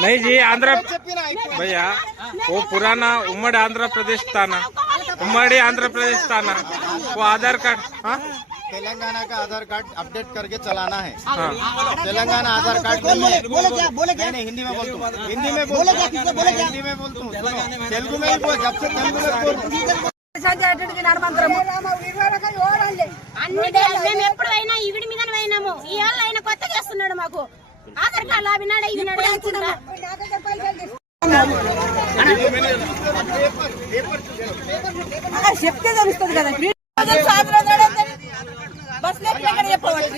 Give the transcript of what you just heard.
नहीं जी आंध्र भैया वो पुराना उम्मड़ी आंध्र प्रदेश था ना, उम्मड़ी आंध्र प्रदेश था ना, वो आधार कार्ड तेलंगाना का आधार कार्ड अपडेट करके चलाना है। तेलंगाना आधार कार्ड नहीं है। नहीं हिंदी में बोलता हूँ, हिंदी में बोलता हूँ, तेलुगु में ही बोल, जब से तेलुगु में बोल। ఎప్పుడైనా ఈవిడి మీద పోయినాము ఈ ఏళ్ళ ఆయన కొత్తగా చేస్తున్నాడు మాకు ఆధార్ కార్డు అవినాడు ఇవినాడు చెప్తే తెలుస్తుంది కదా బస్ చెప్పవచ్చు